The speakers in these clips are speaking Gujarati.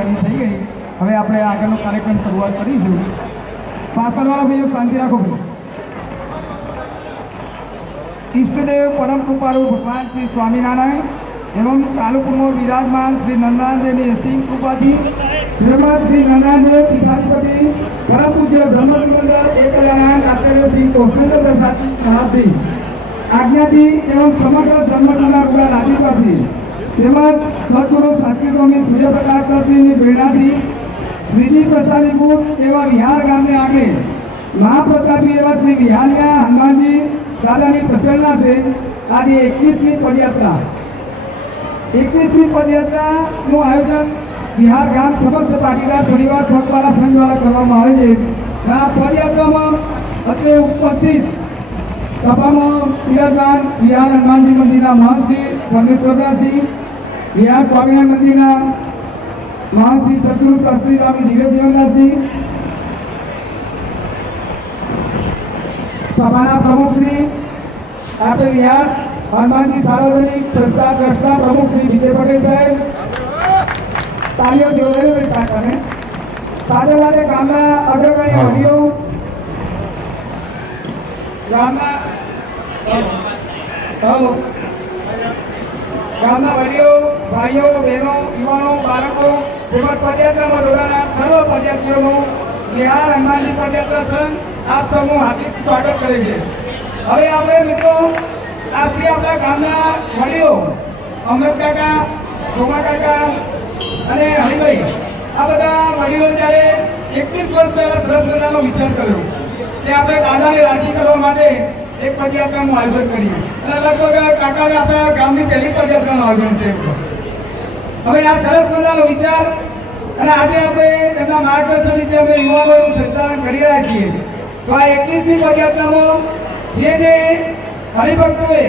આગેવાની થઈ ગઈ હવે આપણે આગળનો કાર્યક્રમ શરૂઆત કરીશું. પાછળવાળા ભાઈઓ શાંતિ રાખો ભાઈ. ઈષ્ટદેવ પરમ કૃપાળુ ભગવાન શ્રી સ્વામિનારાયણ એવમ કાલુપુરમાં વિરાજમાન શ્રી નંદનાથદેવની સિંહ કૃપાથી શ્રીમદ શ્રી નંદરાજદેવ પિતાધિપતિ પરમ પૂજ્ય બ્રહ્મચંદ્ર એકલાયન આચાર્ય શ્રી પ્રસાદજી મહારાજજી. આજ્ઞાથી એવમ સમગ્ર પૂરા રાજીપાથી તેમજ સદગુરુ સ્વામી સૂર્યપ્રકાશ શાસ્ત્રીની પ્રેરણાથી શ્રીજી પ્રસાદીપુર એવા વિહાર ગામને આગળ મહાપ્રતાપી એવા શ્રી વિહાલિયા હનુમાનજી દાદાની પ્રસન્નતા છે. આજે એકવીસમી પદયાત્રા. એકવીસમી પદયાત્રાનું આયોજન બિહાર ગામ સમસ્ત પાટીદાર પરિવાર પગવાળા સંઘ દ્વારા કરવામાં આવે છે. આ પદયાત્રામાં અત્રે ઉપસ્થિત સભામાં બિરાજમાન બિહાર હનુમાનજી મંદિરના મહંતશ્રી પરમેશ્વરદાસજી બિહાર સ્વામિનારાયણ મંદિરના મહાશ્રી સદગુરુ શાસ્ત્રી સ્વામી ધીરજ જીવનદાસજી સભાના પ્રમુખશ્રી આપણે વિહાર હનુમાનજી સાર્વજનિક સંસ્થા ટ્રસ્ટના પ્રમુખ શ્રી વિજય પટેલ સાહેબ. તાલીઓ જોડેલો સાથે સાથે ગામના અગ્રગણ્ય હરિયો ગામના હલો. ગામના વડીલો, ભાઈઓ, બહેનો, યુવાનો, બાળકો તેમજ પદયાત્રામાં જોડાયેલા સર્વ પદયાત્રીઓનું બિહાર હનુમાનજી પદયાત્રા સંઘ આપ સૌનું હાર્દિક સ્વાગત કરે છે. હવે આપણે મિત્રો, આજથી આપણા ગામના વડીલો અમૃત કાકા, સોમા કાકા અને હરિભાઈ, આ બધા વડીલો જ્યારે એકવીસ વર્ષ પહેલા સરસ મજાનો વિચાર કર્યો કે આપણે દાદાને રાજી કરવા માટે એક પદયાત્રાનું આયોજન કરીએ. અને લગભગ કાકાને આપણા ગામની પહેલી પદયાત્રાનું આયોજન છે. હવે આ સરસ મજાનો વિચાર અને આજે આપણે તેમના માર્ગદર્શન રીતે અમે યુવાનોનું સંચાલન કરી રહ્યા છીએ. તો આ એકવીસમી પદયાત્રામાં જે જે હરિભક્તોએ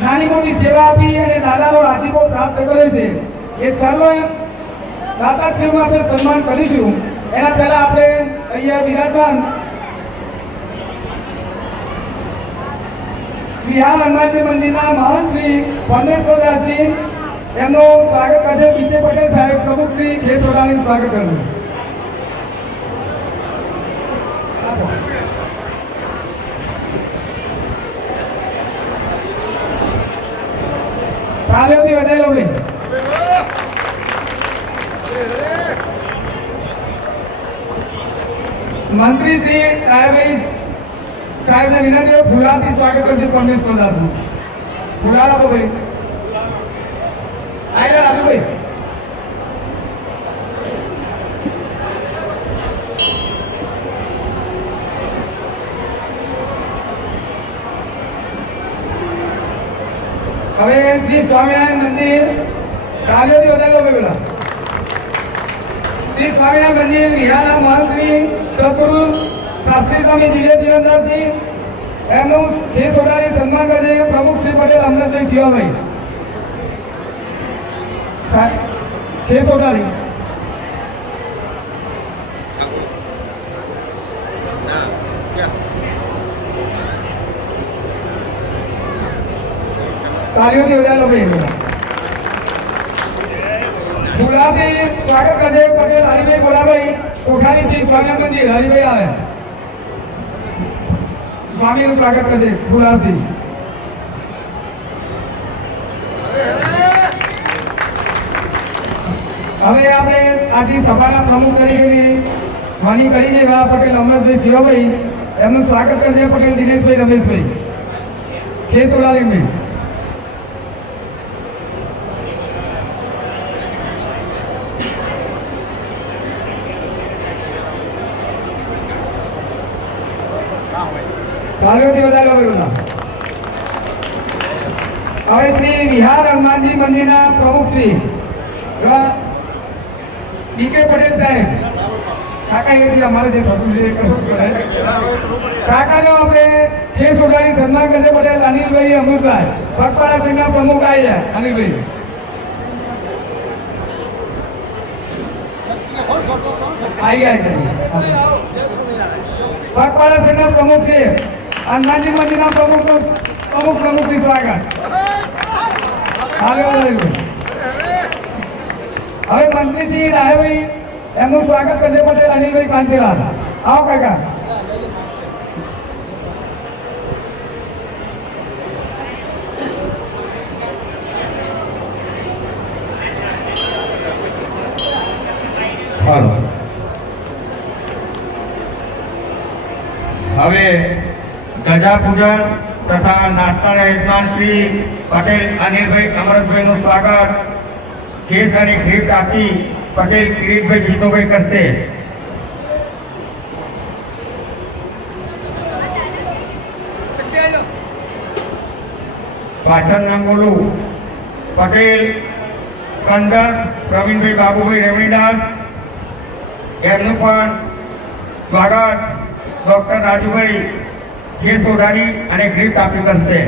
નાની મોટી સેવા આપી અને દાદાનો રાજીપો પ્રાપ્ત કર્યો છે, એ સર્વ દાતાશ્રીનું આપણે સન્માન કરીશું. એના પહેલાં આપણે અહીંયા વિરાજમાન બિહાર હનુમાનજી મંદિરના મહંત શ્રી પરમેશ્વરદાસજી, એમનું સ્વાગત કરશે વિજય પટેલ સાહેબ, પ્રમુખ શ્રી ખેસોડાનું સ્વાગત કરવું તાલીઓથી વધારી લો ભાઈ. મંત્રી શ્રી રાયભાઈ સાહેબને વિનંતી ફુલાથી સ્વાગત કરશે પરમેશ પ્રદાસનું ફુલાલ આપો ભાઈ. આયલા આપો ભાઈ. હવે શ્રી સ્વામિનારાયણ મંદિર તાલીઓથી વધારે શ્રી સ્વામિનારાયણ મંદિર વિહારના મહાશ્રી શાસ્ત્રી સ્વામી દિવ્ય જીવનદાસજી, એમનું જે ઓઢાડી સન્માન કરજે, પ્રમુખ શ્રી પટેલ અમરતભાઈ શિવાભાઈ ખેસ ઓઢાડી તાળીઓથી વધારે ભાઈ ગુલાબી સ્વાગત કરજે, પટેલ, હરિભાઈ ગોલાભાઈ કોઠારીથી સ્વામી મંદિર હરિભાઈ આવે. સ્વામીનું સ્વાગત કરજે ગુલાબથી હવે આપણે આથી સભાના પ્રમુખ તરીકે માની કરી છે, એવા પટેલ અમરતભાઈ શિવાભાઈ એમનું સ્વાગત કરજે, પટેલ દિનેશભાઈ, રમેશભાઈ. ખેસ ઓલાલીભાઈ વધારે હવે શ્રી વિહાર હનુમાનજી મંદિરના પ્રમુખ શ્રી ડીકે પટેલ સાહેબ. કાકા અમારે જે કાકાનો આપણે કેસ ઉગાડી સન્માન કરશે પટેલ, અનિલભાઈ પ્રમુખ આવ્યા અનિલભાઈ. આવી ગયા પગપાળા સંઘના પ્રમુખ હનુમાનજી મંદિરના પ્રમુખ પ્રમુખ પ્રમુખની સ્વાગત. હવે મંત્રીજી ડાયોભાઈ એમનું સ્વાગત કરશે પટેલ અનિલભાઈ કાંતિલાલ આવો કાકા. હવે ધજા પૂજન તથા નાસ્તાના યજમાન શ્રી પટેલ અનિલભાઈ અમરતભાઈનું સ્વાગત. કેસ અને ગિફ્ટ આપી પટેલ કિરીટભાઈ જીતુભાઈ કરશે. પાછળ નામ બોલું. પટેલ, કંદર, પ્રવીણભાઈ બાબુભાઈ રેવણીદાસ એમનું પણ સ્વાગત. ડોક્ટર રાજુભાઈ જે સોઢાની અને ગ્રીપ આપી કરશે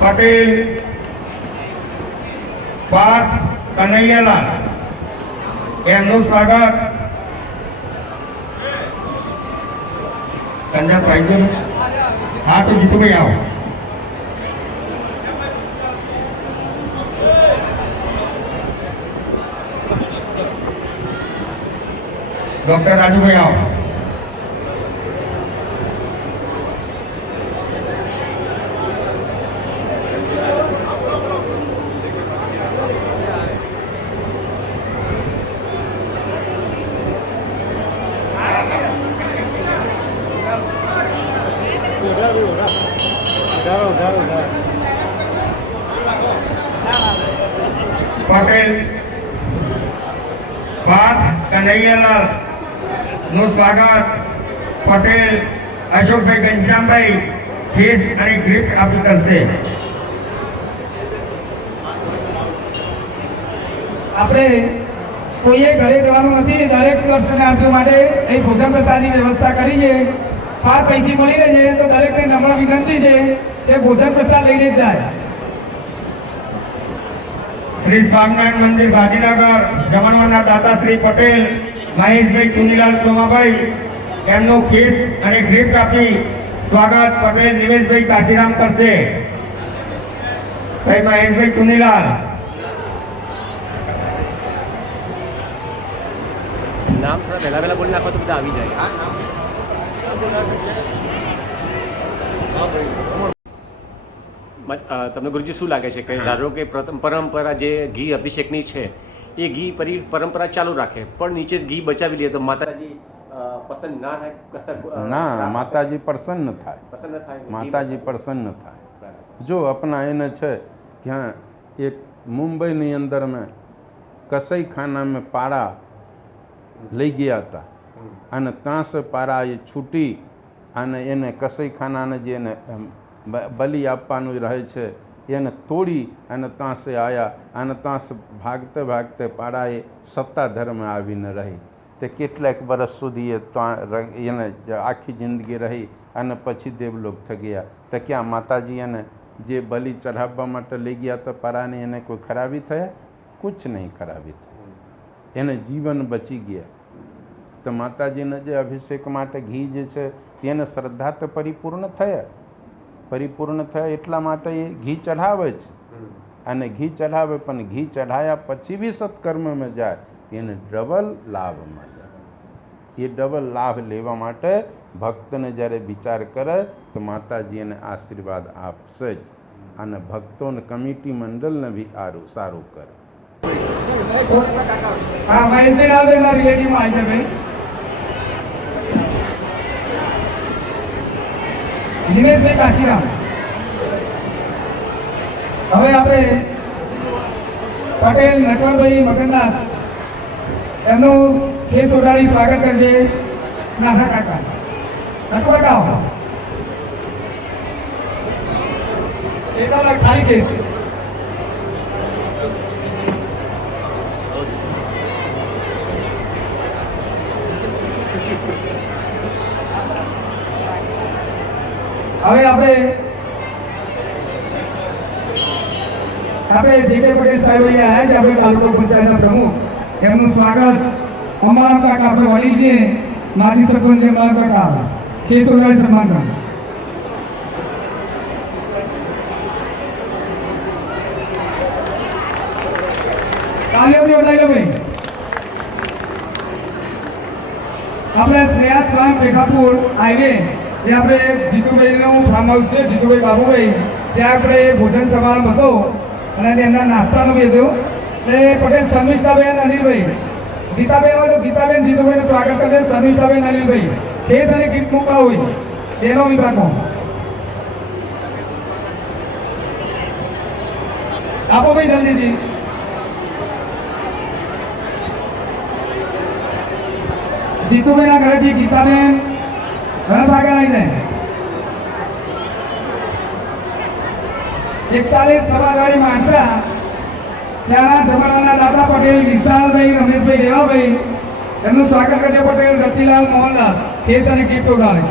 પટેલ પાર્થ કનૈયાલાલ. એમનું સ્વાગત કંજા પાઈ હા તો જીતુભાઈ આવો. ડોક્ટર રાજુભાઈ આવો પટેલ પાર્થ કનૈયાલાલનું સ્વાગત. પટેલ અશોકભાઈ ઘનશ્યામભાઈ કેસ અને ગિફ્ટ આપી કરશે આપણે કોઈએ ઘરે જવાનું નથી દરેક દર્શનાર્થીઓ માટે અહીં ભોજન પ્રસાદની વ્યવસ્થા કરી છે. પાંચ પૈકી મળી રહે છે તો દરેકને નમ્ર વિનંતી છે કે ભોજન પ્રસાદ લઈને જાય. શ્રી સ્વામિનારાયણ મંદિર ગાંધીનગર જમણવાના દાદા શ્રી પટેલ મહેશભાઈ ચુનીલાલ સોમાભાઈ. એમનો કેસ અને ગિફ્ટ આપી સ્વાગત પટેલ નિમેશભાઈ કાશીરામ કરશે. ભાઈ મહેશભાઈ ચુનીલાલ નામ થોડા પહેલા પહેલા બોલી નાખો તો બધા આવી જાય. તમને ગુરુજી શું લાગે છે? કે ધારો કે પ્રથમ પરંપરા જે ઘી અભિષેકની છે એ ઘી પરી પરંપરા ચાલુ રાખે. પણ નીચે ઘી બચાવી લે તો માતાજી પસંદ ના થાય ના માતાજી પ્રસન્ન થાય. પ્રસન્ન થાય માતાજી પ્રસન્ન થાય. જો આપણા એને છે ત્યાં એક મુંબઈની અંદર મેં કસાઈખાનામાં પારા લઈ ગયા હતા. અને ત્યાંસે પારા એ છૂટી અને એને કસાઈખાનાને જે એને બલિ આપવાનું રહે છે એને તોડી અને ત્યાં સે આવ્યા અને ત્યાં સે ભાગતે ભાગતે પાડાએ સત્તાધર્મ આવીને રહી. તે કેટલાક વર્ષ સુધી એ ત્યાં એને આખી જિંદગી રહી અને પછી દેવલોક થઈ ગયા. તો ક્યાં માતાજી એને જે બલિ ચઢાવવા માટે લઈ ગયા તો પરાની એને કોઈ ખરાબી થયા? કુછ નહીં ખરાબી થઈ એને જીવન બચી ગયા. તો માતાજીને જે અભિષેક માટે ઘી જે છે, તેને શ્રદ્ધા તો પરિપૂર્ણ થયા. પરિપૂર્ણ થયા એટલા માટે એ ઘી ચઢાવે છે. અને ઘી ચઢાવે, પણ ઘી ચઢાયા પછી બી સત્કર્મમાં જાય તેને ડબલ લાભ મળે એ ડબલ લાભ લેવા માટે ભક્તને જ્યારે વિચાર કરે, તો માતાજી એને આશીર્વાદ આપશે જ. અને ભક્તોને કમિટી મંડળને બી આરું, સારું કરે. હા, મહેશભાઈ આવશે એમના રિલેટિવમાં આવી છે ભાઈ દિનેશભાઈ કાશીરામ હવે આપણે પટેલ, નટવરભાઈ, મગનદાસ, એમનું કેસ ઓઢાડી સ્વાગત કરજે. નાના કાકા. નટવર કાકા. એ તો ખાલી કેસ હવે આપણે આપણે જે કે પટેલ સાહેબ અહીંયા આવ્યા છે, આપણે તાલુકા પંચાયતના પ્રમુખ. એમનું સ્વાગત અમારા કાકા આપણે વળી છે માજી કાકા સન્માન કરે તાલીઓ ઓડાઈ લો ભાઈ આપણે શ્રેયાસ ગામ રેખાપુર હાઈવે જે આપણે જીતુભાઈનું ફાર્મ હાઉસ છે, જીતુભાઈ બાબુભાઈ. ત્યાં આપણે ભોજન સમારંભ હતો અને તેમના નાસ્તાનું બી હતું. એટલે પટેલ શર્મિષ્ઠાબેન અનિલભાઈ. ગીતાબેન હોય તો ગીતાબેન જીતુભાઈનું સ્વાગત કરશે શર્મિષ્ઠાબેન અનિલભાઈ. કેસ અને ગીત મૂકવા હોય, તેનો વિભાગો આપો ભાઈ જલ્દીથી. જીતુભાઈના ઘરેથી ગીતાબેન ઘણા ભાગે જાય એકતાલીસ સભાગાડી માણસા. ત્યાંના જમાનાના દાદા પટેલ, વિશાલભાઈ, રમેશભાઈ રેવાભાઈ એમનું સ્વાગત કરજો પટેલ, રતિલાલ મોહનદાસ કેસ અને ગીત ઉડાડે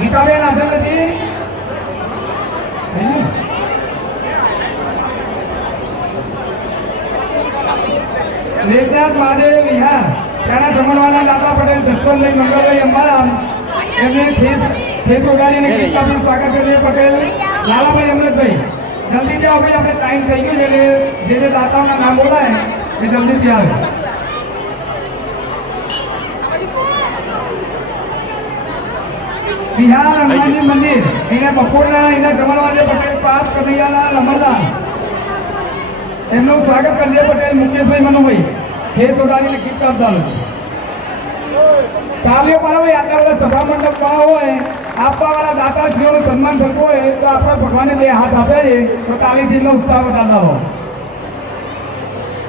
ગીતાબેન, હાજર નથી નહીં? વેદનાથ મહાદેવ વિહાર ત્યાંના જમણવાના દાદા પટેલ જસવંતભાઈ મંગળભાઈ અંબારામ. એમને ખેસ ખેસ ઉગાડીને ગીત આપીને સ્વાગત કરીએ પટેલ લાલાભાઈ અમૃતભાઈ. જલ્દી જાઓ ભાઈ આપણે ટાઈમ થઈ ગયો છે એટલે જે જે દાતાઓના નામ બોલાય એ જલ્દીથી આવે. બિહાર હનુમાનજી મંદિર. એને બપોરના એના જમણવાને પટેલ પાસ કનૈયાના નંબરદાર એમનું સ્વાગત કરીએ પટેલ, મુકેશભાઈ મનુભાઈ. ખેત ઉડાડીને ગીત કરતા કાર્યો પાડો આટલા બધા સભા મંડપમાં હોય આપવા વાળા દાતાશ્રીઓનું સન્માન થતું હોય, તો આપણે ભગવાને બે હાથ આપ્યા છે. તો તાલીથી નો ઉત્સાહ વધારતા હોય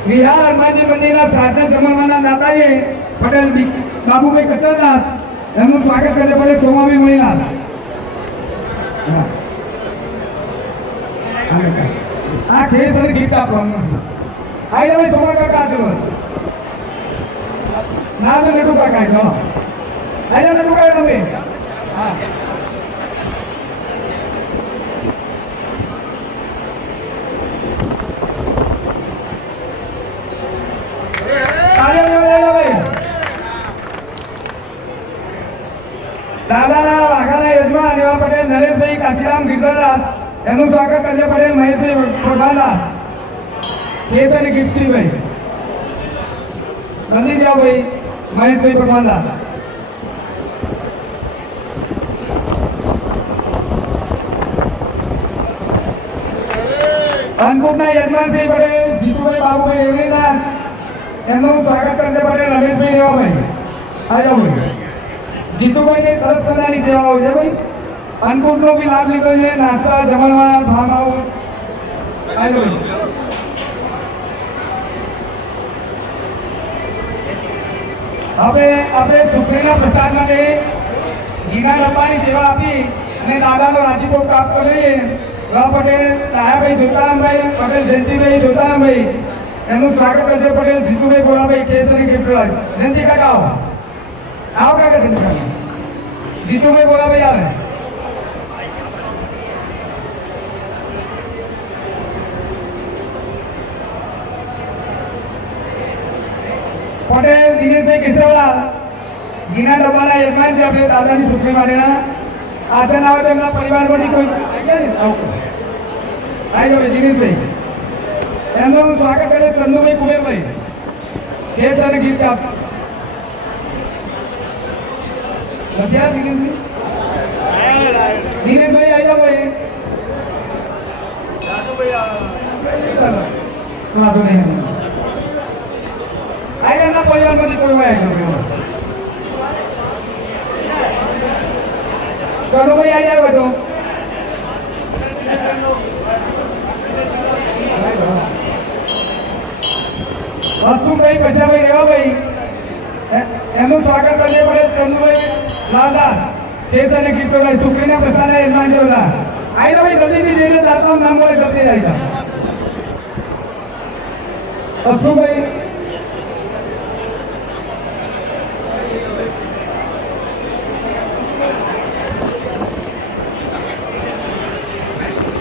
વિહાર હનુમાનજી મંદિરના સાધન જમણવાના દાતાએ પટેલ બાબુભાઈ કચરદાસ એમનું સ્વાગત કરીએ પટેલ સોમાભાઈ મણિલાલ. હા. આ ખેસ અને ગીત આપવાનું આઈ હવે સોમા કાકા આજો ના તો નટુ કાકા જો આઈ જા નટુ કાકા તમે હા આજો આજો ભાઈ દાદાના વાઘાના યજમાન એવા પટેલ નરેશભાઈ કાશીરામ ગિરધરદાસ એનું સ્વાગત કરજે પડે મહેશભાઈ પ્રભાલા કેસ અને ગિફ્ટીભાઈ. જલ્દી જાઓ ભાઈ મહેશભાઈ પ્રભાલા અન્નપૂર્ણા યજમાનભાઈ પટેલ જીતુભાઈ બાબુભાઈ રેવણીદાસ એનું સ્વાગત કરજે પટેલ રમેશભાઈ રેવાભાઈ. ભાઈ જાઓ ભાઈ જીતુભાઈને સરસ મજાની સેવાઓ છે ભાઈ. અન્નકૂટનો બી લાભ લીધો છે, નાસ્તા, જમણવાર ફાર્મ હાઉસ હવે આપણે સુખડીના પ્રસાદ માટે ઘીના ડબ્બાની સેવા આપી અને દાદાનો રાજીપો પ્રાપ્ત કરીએ. રા પટેલ તાયાભાઈ જોતારામભાઈ પટેલ, જયંતિભાઈ જોતારામભાઈ. એમનું સ્વાગત કરશે પટેલ જીતુભાઈ બોલાભાઈ કેસરી ગિફ્ટ જયંતિ કાકા આવો. આવો કાકા જયંતિ જીતુભાઈ બોલાભાઈ આવે પટેલ દિનેશભાઈ કેસરવાળા. ગીના ડબ્બાના યજમાન છે આપણે દાદાની સુખડી માટેના. આચરણ આવે તો એમના પરિવારમાંથી કોઈ આવી. આવી દિનેશભાઈ એમનું સ્વાગત કરે ચંદુભાઈ કુબેરભાઈ. કેસ અને ગીત આપ. બધા દિનેશભાઈ દિનેશભાઈ આવી જાઓ ભાઈ. વાંધો નહીં. પરિવારમાંથી કોઈ આવ્યો ચલો ભાઈ આવી આવ્યો તો વસ્તુભાઈ પછાભાઈ રેવાભાઈ એમનું સ્વાગત કરને પડે ચંદુભાઈ લાલદાસ કેસ અને કીર્તનભાઈ સુખડીના પ્રસાદના યજમાન જેવલા આઈ ભાઈ જલ્દીથી જઈને દાતાનું નામ બોલે જલ્દી આવી જાઓ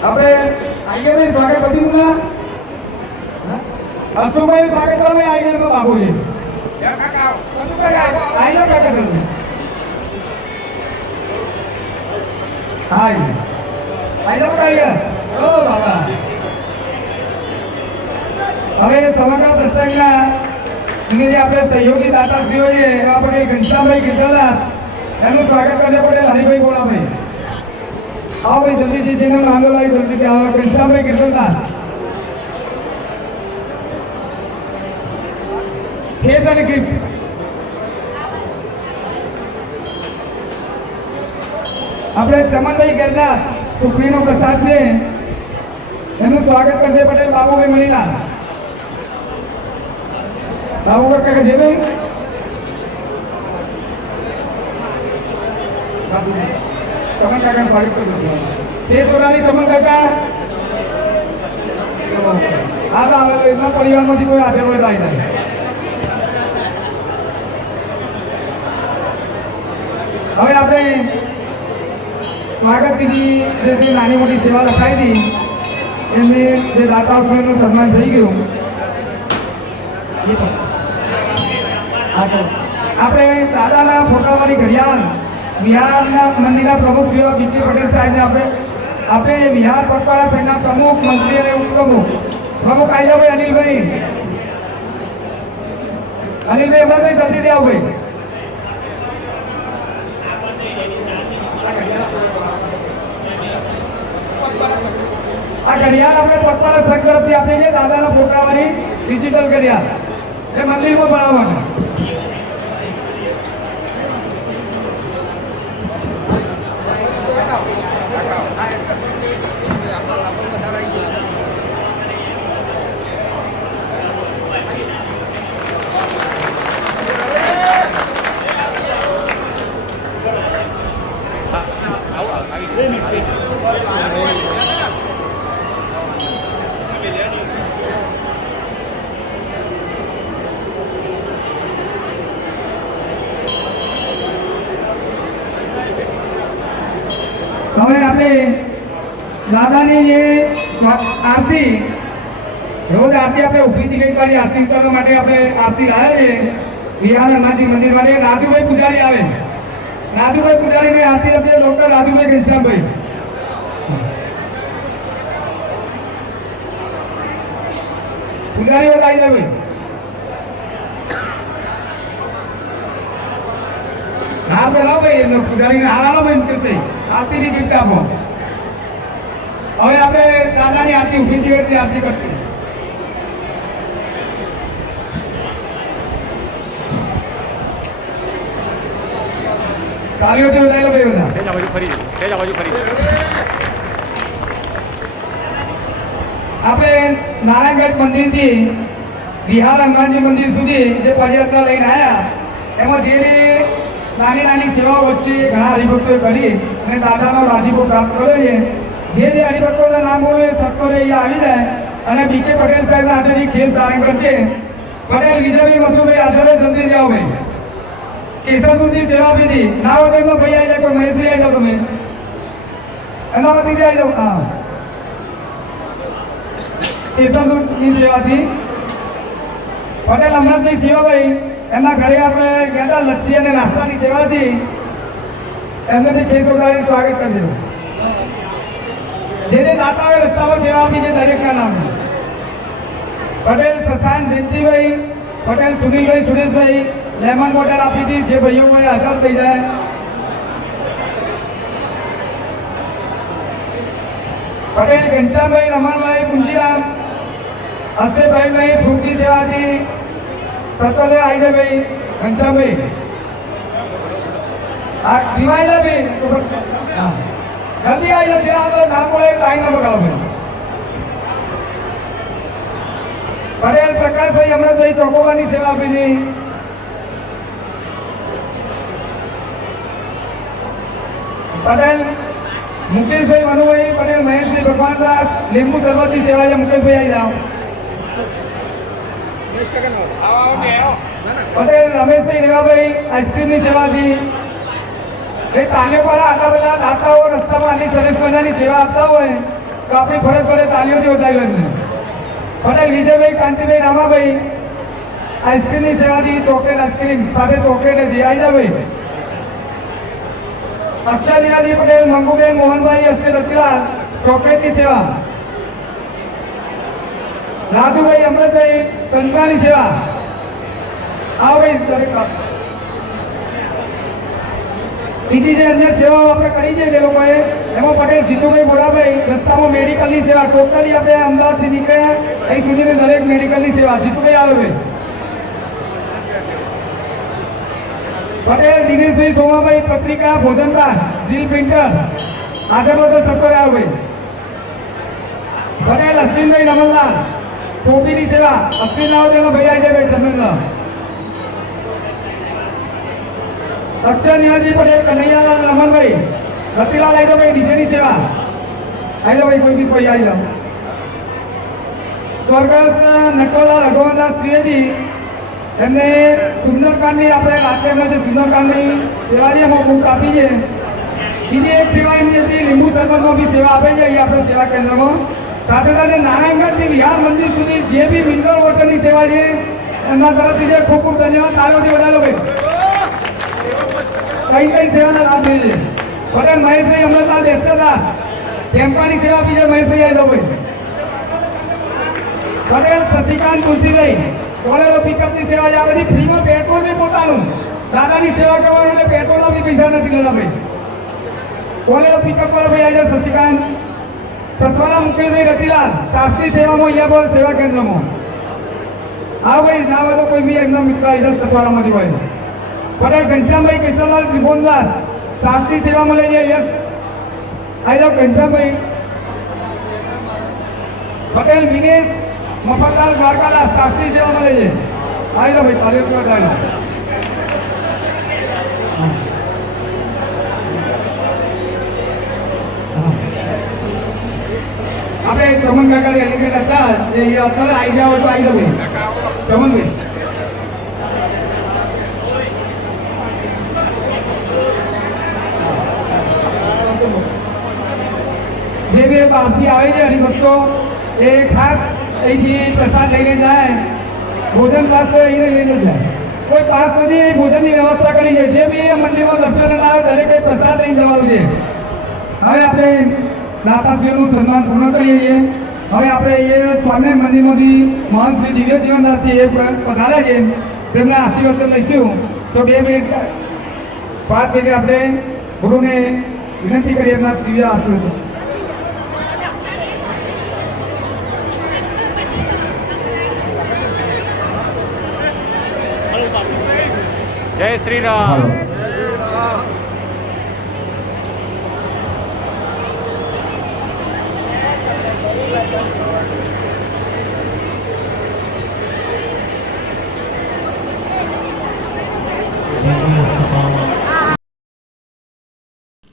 આપણે આગળ સ્વાગત બધું ના? અશોકભાઈ સ્વાગત કરો ભાઈ આઈએ તો કાકા તમે હાય. આઈ કાકા ઓ બાબા. હવે સમગ્ર પ્રસંગના જે આપણે સહયોગી દાતાશ્રીઓ છે એવા આપણે ઘનશ્યામભાઈ ગીતાદાસ એનું સ્વાગત કરવા પડે, હરિભાઈ ગોળાભાઈ આવો ભાઈ જલ્દીથી જેનું નામ લાવી જલ્દીથી આવો ઘનશ્યામભાઈ કૃષ્ણદાસ ખેત અને ગિફ્ટ આપણે ચમનભાઈ ગેરદાસ સુખડીનો પ્રસાદ છે. એનું સ્વાગત કરશે પટેલ બાબુભાઈ મણીલાલ બાબુભાઈ કાકા છે ભાઈ. ચમન કાકા સ્વાગત કરજો તે સોનાની ચમન કાકા હા તો આવેલો એમના પરિવારમાંથી કોઈ હાજર હોય તો જાય. હવે આપણે સ્વાગત વિધિ જે તે નાની મોટી સેવા લખાઈ હતી. એમને જે દાતાઓનું સન્માન થઈ ગયું. આપણે દાદાના ફોટાવાળી ઘડિયાળ વિહારના મંદિરના પ્રમુખ શ્રી બીજી પટેલ સાહેબને આપણે આપણે વિહાર પટવાળા સંઘના પ્રમુખ, મંત્રી અને ઉપપ્રમુખ. પ્રમુખ આવી જાવ અનિલભાઈ અનિલભાઈ હમણાં જલ્દી દે ભાઈ. આ ઘડિયાળ આપણે પટવાડા સંઘ તરફથી આપી છે દાદાના ફોટાવાળી ડિજિટલ ઘડિયાળ. એ મંદિરમાં બનાવવાની હવે આપણે દાદાની જે આરતી, રોજ આરતી આપણે ઊભી ગઈ વાળી આરતી કરવા માટે આપણે આરતી લાવ્યા છે. વિહાર હનુમાનજી મંદિર માટે રાજુભાઈ પૂજારી આવે. રાજુભાઈ પૂજારીની આરતી આપીએ ડોક્ટર રાજુભાઈ ઘનશ્યામભાઈ. પૂજારી લાવી જાય ભાઈ. હા પેલા ભાઈ પૂજારીને હા ભાઈ કરશે આરતીની ગીત આપો. હવે આપણે દાદાની આરતી ઊભી થઈ એટલે આરતી કરતી તાળીઓ છે વધારે ભાઈ બધા સહેજ બાજુ ફરી સહેજ બાજુ ફરી આપણે નારાયણગઢ મંદિરથી બિહાર હનુમાનજી મંદિર સુધી જે પદયાત્રા લઈને આવ્યા એમાં જે નાની નાની સેવાઓ વચ્ચે ઘણા હરિભક્તોએ કરી અને દાદાનો રાજીપો પ્રાપ્ત કર્યો છે. જે જે હરિભક્તોના નામ હોય સત્વરે અહીંયા આવી જાય અને બીકે પટેલ સાહેબના હાથેથી ખેસ ધારણ કરશે, પટેલ વિજયભાઈ મથુભાઈ આચાર્ય જલ્દી જાઓ ભાઈ કેશવદૂતની સેવા પીધી ના હોય તો ભાઈ આવી જાય, કોઈ મહેશભાઈ આવી જાઓ તમે. વતી આવી જાઓ. હા. કેશવદૂતની સેવાથી. પટેલ અમરતની સેવાભાઈ. એમના ઘરે આપણે ગયા લસ્સી અને નાસ્તાની સેવાથી એમને જે ઉડાડીને સ્વાગત કરી દીધું. જે જે દાતાઓએ રસ્તાઓ સેવા આપી છે દરેકના નામ. પટેલ સસાન જયંતિભાઈ, પટેલ સુનિલભાઈ, સુરેશભાઈ, લેમન બોટલ આપી હતી, જે ભાઈઓ મને હાજર થઈ જાય. પટેલ ઘનશ્યામભાઈ, રમણભાઈ પુંજીરામ ભાઈ ફૂટની સેવાથી સત્તરે આવી જાય ભાઈ, ઘનશ્યામભાઈ. આ દિવાળી ભાઈ. જલ્દી આવી જાય આ તો નામ બોલે ટાઈમ ન બગાડો ભાઈ. પટેલ, પ્રકાશભાઈ અમરતભાઈ ચોકોવાની સેવા આપી હતી પટેલ, મુકેશભાઈ, મનુભાઈ, પટેલ, મહેશભાઈ, ભગવાનદાસ, લીંબુ સરબતની સેવા છે, મુકેશભાઈ, આવી જાઓ. પટેલ રમેશભાઈ રેવાભાઈ આઈસ્ક્રીમની સેવાથી. એ તાલીઓ પર આટલા બધા દાતાઓ રસ્તામાં આટલી સરસ મજાની સેવા આપતા હોય તો આપણી ફરજ પડે તાલીઓથી ઉઠાવી એમને પટેલ વિજયભાઈ કાંતિભાઈ રામાભાઈ આઈસ્ક્રીમની સેવાથી ચોકલેટ આઈસ્ક્રીમ સાથે ચોકલેટ હતી આવી જા ભાઈ અક્ષય પટેલ મંગુબેન મોહનભાઈ અસ્તે રતિલાલ ચોકલેટની સેવા. રાજુભાઈ અમૃતભાઈ તંત્રાની સેવા. આવે બીજી જે અન્ય સેવાઓ આપણે કરી છે જે લોકોએ, એમાં પટેલ જીતુભાઈ બોરાભાઈ રસ્તામાં મેડિકલની સેવા, ટોટલી આપણે અમદાવાદથી નીકળ્યા, અહીં સુધીની દરેક મેડિકલની સેવા. જીતુભાઈ આવે પટેલ, દિનેશભાઈ સોમાભાઈ, પત્રિકા ભોજનદાર જીલ પ્રિન્ટર. આગળ બધો સત્તર આવે પટેલ, અશ્વિનભાઈ નમલદાર ટોપીની સેવા અશ્વિન આવો તેનો ભાઈ જાય ભાઈ ધર્મેન્દ્ર અક્ષર નિહાજી પટેલ કનૈયાલાલ રમણભાઈ. રતિલાલ આવી ભાઈ ડીજેની સેવા આવી ભાઈ કોઈ બી કોઈ આવી જાઓ. સ્વર્ગસ્થ નટોલાલ અઢોવનદાસ ત્રિવેદી, એમને સુંદરકાંડની આપણે રાત્રે એમને જે સુંદરકાંડની એમાં બુક આપી છે, બીજી એક સેવા એમની હતી, લીંબુ સરબતમાં બી સેવા આપે છે એ આપણે સેવા કેન્દ્રમાં. સાથે સાથે નારાયણગઢથી વિહાર મંદિર સુધી જે બી મિનરલ વોટરની સેવા છે, એમના તરફથી જે ખૂબ ખૂબ ધન્યવાદ. તારોથી વધારો ભાઈ. કઈ કઈ સેવાના લાભ થઈ છે? પટેલ મહેશભાઈ અમૃતલાલ દેસરદાસ ટેમ્પાની સેવા બીજા મહેશભાઈ આવી જાઓ ભાઈ. પટેલ શશિકાંત તુલસીભાઈ બોલેરો પિકઅપની સેવા છે, આ બધી ફ્રીમાં પેટ્રોલ બી પોતાનું. દાદાની સેવા કરવાનું એટલે પેટ્રોલના બી પૈસા નથી લેતા ભાઈ. બોલેરો પિકઅપ વાળો ભાઈ આવી જાઓ, શશિકાંત. સતવારા મુકેશભાઈ રતિલાલ, શાસ્ત્રી સેવામાં બોલ સેવા કેન્દ્રમાં. હા ભાઈ, ના તો કોઈ બી એમના મિત્ર આવી જાઓ સતવારામાંથી ભાઈ પટેલ, ઘનશ્યામભાઈ કિશનલાલ ત્રિભુવનદાસ શાસ્ત્રી સેવામાં લઈ જાય, yes. I love Ghanshyambhai. Patel, Vinesh, Mafatlal Dwarkadas Shastri સેવામાં લઈ જાય. આઈ લવ ભાઈ તાલીઓ કેવા આપણે ચમન કાકા એલિમેન્ટ હતા જે અત્યારે આવી જાઓ તો આવી ભાઈ. ચમનભાઈ જે બે બહારથી આવે છે હરિભક્તો, એ ખાસ અહીંથી પ્રસાદ લઈને જાય. ભોજન પાસ તો અહીં લઈને જાય. કોઈ પાસ નથી, ભોજનની વ્યવસ્થા કરી છે. જે બી મંદિરમાં દર્શન આવે, દરેકે પ્રસાદ લઈને જવાનું છે. હવે આપણે દાતાશ્રીનું સન્માન પૂર્ણ કરીએ છીએ. હવે આપણે એ સ્વામી મંદિરમાંથી મહંત શ્રી દિવ્ય જીવનદાસજી એ પધાર્યા છે. તેમના આશીર્વાદ લઈશું. તો બે મિનિટ પાંચ મિનિટ આપણે ગુરુને વિનંતી કરીએ એમના દિવ્ય આશીર્વાદ. જય શ્રી રામ.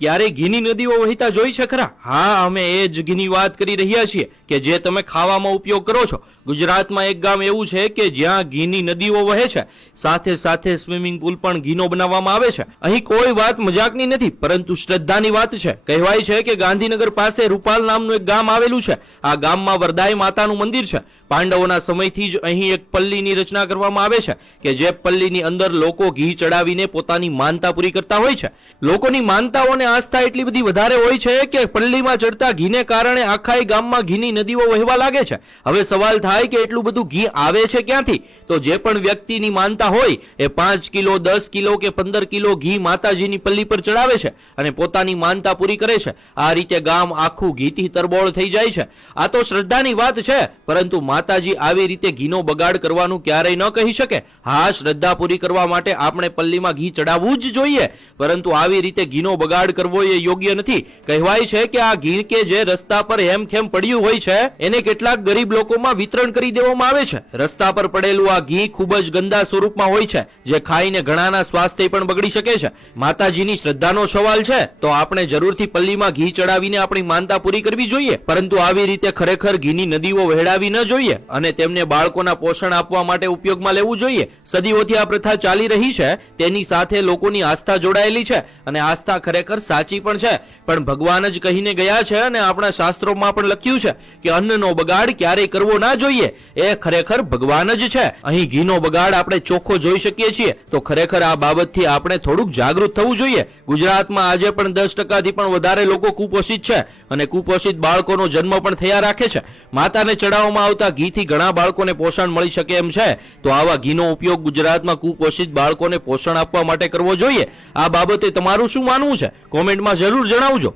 ક્યારે ઘીની નદીઓ વહેતા જોઈ છે ખરા? હા, અમે એ જ ઘીની વાત કરી રહ્યા છીએ કે જે તમે ખાવામાં ઉપયોગ કરો છો. ગુજરાતમાં એક ગામ એવું છે કે જ્યાં ઘીની નદીઓ વહે છે. સાથે સાથે સ્વિમિંગ પુલ પણ ઘીનો બનાવવામાં આવે છે. અહીં કોઈ વાત મજાકની નથી, પરંતુ શ્રદ્ધાની વાત છે. કહેવાય છે કે ગાંધીનગર પાસે રૂપાલ નામનું એક ગામ આવેલું છે. આ ગામમાં વરદાય માતાનું મંદિર છે. પાંડવોના સમયથી જ અહીં એક પલ્લીની રચના કરવામાં આવે છે કે જે પલ્લીની અંદર લોકો ઘી ચડાવીને પોતાની માનતા પૂરી કરતા હોય છે. લોકોની માનતાઓ અને આસ્થા એટલી બધી વધારે હોય છે કે પલ્લીમાં ચડતા ઘીને કારણે આખા ગામમાં ઘીની નદીઓ વહેવા લાગે છે. હવે સવાલ થાય કે એટલું બધું ઘી આવે છે ક્યાંથી? તો જે પણ વ્યક્તિની માનતા હોય એ પાંચ કિલો, દસ કિલો કે પંદર કિલો ઘી માતાજીની પલ્લી પર ચડાવે છે અને પોતાની માનતા પૂરી કરે છે. આ રીતે ગામ આખું ઘીથી તરબોળ થઈ જાય છે. આ તો શ્રદ્ધાની વાત છે, પરંતુ માતાજી આવી રીતે ઘીનો બગાડ કરવાનું ક્યારેય ન કહી શકે. હા, શ્રદ્ધા પૂરી કરવા માટે આપણે પલ્લીમાં ઘી ચડાવવું જ જોઈએ. પરંતુ આવી રીતે ઘીનો બગાડ કરવો એ યોગ્ય નથી. કહેવાય છે કે આ ઘી કે જે રસ્તા પર હેમખેમ પડ્યું હોય છે, એને કેટલાક ગરીબ લોકોમાં વિતરણ કરી દેવામાં આવે છે. રસ્તા પર પડેલું આ ઘી ખૂબ જ ગંદા સ્વરૂપમાં હોય છે, જે ખાઈને ઘણાના સ્વાસ્થ્ય પણ બગડી શકે છે. માતાજીની શ્રદ્ધાનો સવાલ છે, તો આપણે જરૂરથી પલ્લીમાં ઘી ચડાવીને આપણી માનતા પૂરી કરવી જોઈએ. પરંતુ આવી રીતે ખરેખર ઘીની નદીઓ વહેડાવી ન જોઈએ અને તેમને બાળકોના પોષણ આપવા માટે ઉપયોગમાં લેવું જોઈએ. સદીઓથી આ પ્રથા ચાલી રહી છે. તેની સાથે લોકોની આસ્થા જોડાયેલી છે અને આસ્થા ખરેખર સાચી પણ છે. પણ ભગવાન જ કહીને ગયા છે અને આપણા શાસ્ત્રોમાં પણ લખ્યું છે કે અન્નનો બગાડ ક્યારેય કરવો ના જોઈએ. એ ખરેખર ભગવાન જ છે. અહીં ઘીનો બગાડ આપણે ચોખ્ખો જોઈ શકીએ છીએ. તો ખરેખર આ બાબતથી આપણે થોડુંક જાગૃત થવું જોઈએ. ગુજરાતમાં આજે પણ દસ ટકાથી પણ વધારે લોકો કુપોષિત છે અને કુપોષિત બાળકોનો જન્મ પણ થયા રાખે છે. માતાને ચડાવવામાં આવતા ઘીથી ઘણા બાળકોને પોષણ મળી શકે એમ છે. તો આવા ઘીનો ઉપયોગ ગુજરાતમાં કુપોષિત બાળકોને પોષણ આપવા માટે કરવો જોઈએ. આ બાબતે તમારું શું માનવું છે? કોમેન્ટમાં જરૂર જણાવજો.